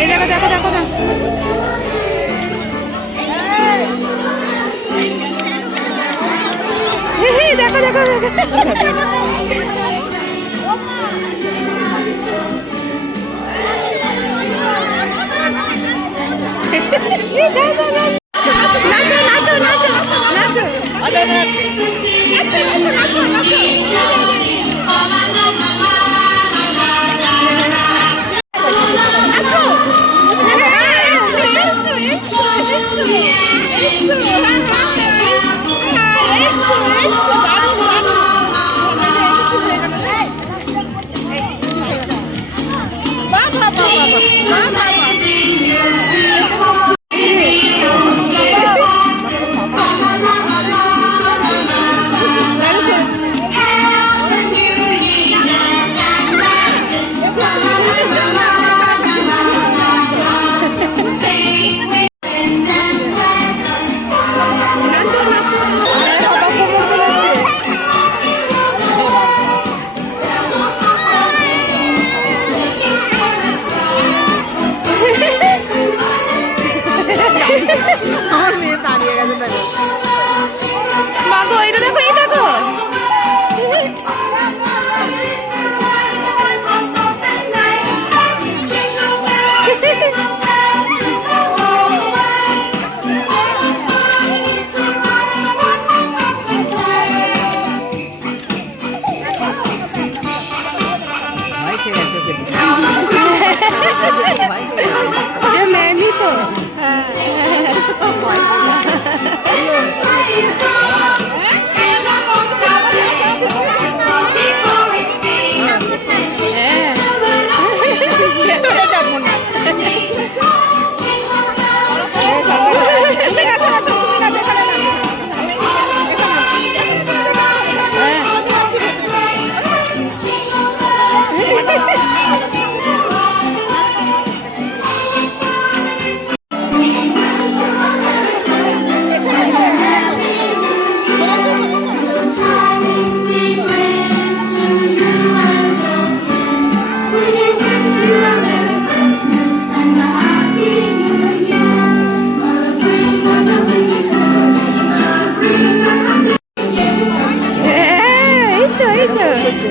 এই দেখো দেখো দেখো দেখো নাচো নাচো নাচো আমার মেয়ে দাঁড়িয়ে গেছে তাহলে মাগো এটা দেখো এই দেখো मैंने तो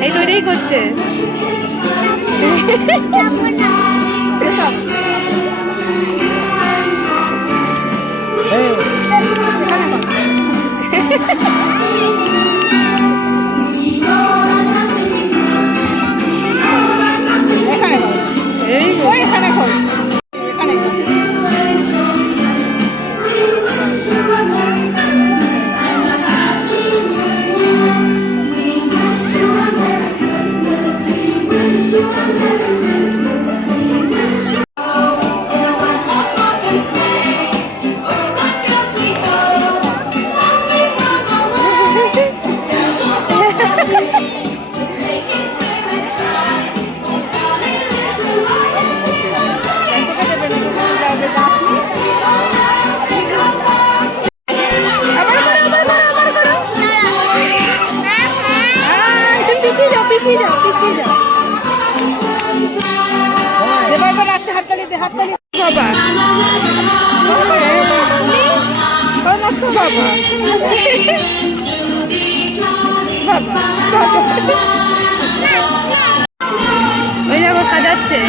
এই তো এটাই করছে এখানে হাততালি বাবা ওই দেখো সাজাচ্ছে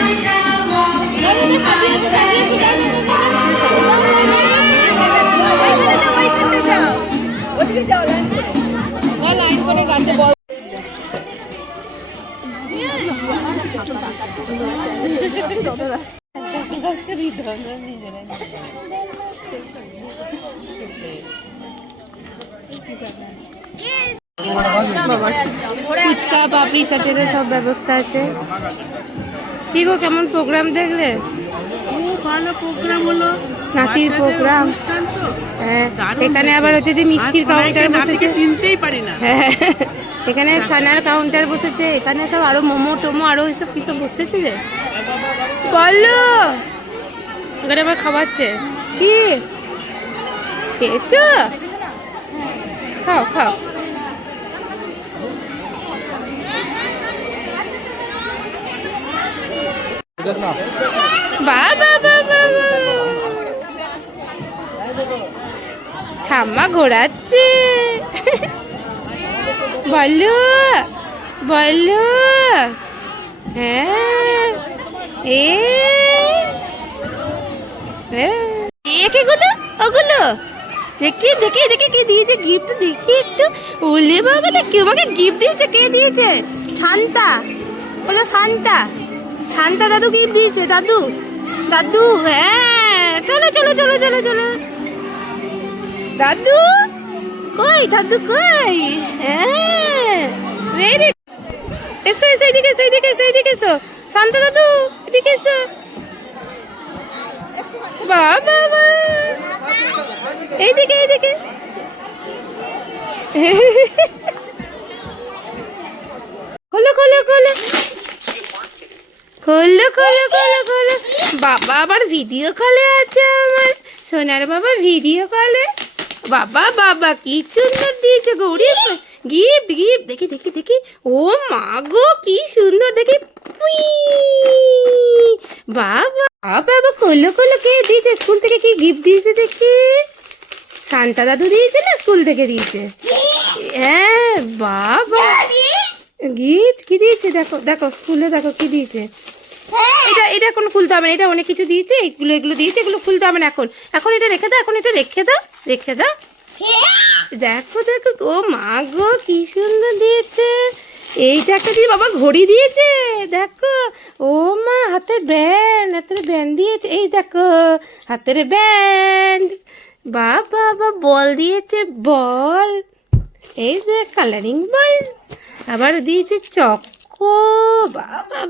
লাইন করে গাছে বল ফুচকা পাপড়ি চাটেরও সব ব্যবস্থা আছে। কি গো কেমন প্রোগ্রাম দেখলে? ভালো প্রোগ্রাম হলো, নাতির প্রোগ্রাম। হ্যাঁ এখানে আবার হচ্ছে যে মিষ্টির কাউন্টার বসেছে, চিনতেই পারি না। হ্যাঁ এখানে ছানার কাউন্টার বসেছে, এখানে সব আরো মোমো টোমো আরো এইসব কিসব বসেছে যে বললো এখানে আবার খাওয়াচ্ছে। কি খেয়েছো? খাও খাও। বাবা বাবা ঠাম্মা ঘোরাচ্ছে। বলো বলো। হ্যাঁ এ এগুলো ওগুলো দেখি দেখি দেখি কে দিয়েছে গিফট, দেখি একটু। ওলে বাবা না, কেউ আমাকে গিফট দিয়েছে। কে দিয়েছে? শান্তা, বলো শান্তা। শান্তা দাদু গিফট দিয়েছে। দাদু দাদু হ্যাঁ, চলো চলো চলো চলো চলো। দাদু কই? দাদু কই? হ্যাঁ ভেরি। এসো এসো, এদিকে এসো, এদিকে এসো, এদিকে এসো। শান্তা দাদু এদিকে এসো। বাবা এইদিকে এইদিকে। খোলো খোলো খোলো খোলো খোলো খোলো খোলো। বাবা আবার ভিডিও কলে আছে আমার সোনার বাবা, ভিডিও কলে। বাবা বাবা কি সুন্দর দিয়েছে গৌরী গিফট। গিফট দেখি দেখি দেখি। ও মা গো কি সুন্দর দেখি। বাবা বাবা খোলো খোলো। কে দিয়েছে? স্কুল থেকে কি গিফট দিয়েছে দেখি। শান্তা দাদু দিয়েছে না স্কুল থেকে দিয়েছে? হ্যাঁ বাবা গিফট কি দিয়েছে দেখো দেখো, স্কুলে দেখো কি দিয়েছে। এটা এটা এখন খুলতে হবে না, এটা অনেক কিছু দিয়েছে। এগুলো এগুলো দিয়েছে, এগুলো খুলতে হবে না এখন। এখন এটা রেখে দাও, এখন এটা রেখে দাও, রেখে দাও। দেখো দেখো, ও মা গো কি সুন্দর দিয়েছে। এইটা একটা দিয়ে বাবা ঘড়ি দিয়েছে দেখো। ও মা হাতের ব্যান্ড, হাতের ব্যান্ড দিয়েছে। এই দেখো হাতের ব্যান্ড। বাবা বাবা বল দিয়েছে, বল। এই যে কালারিং বল। আবার দিয়েছে চক্কো। বাবা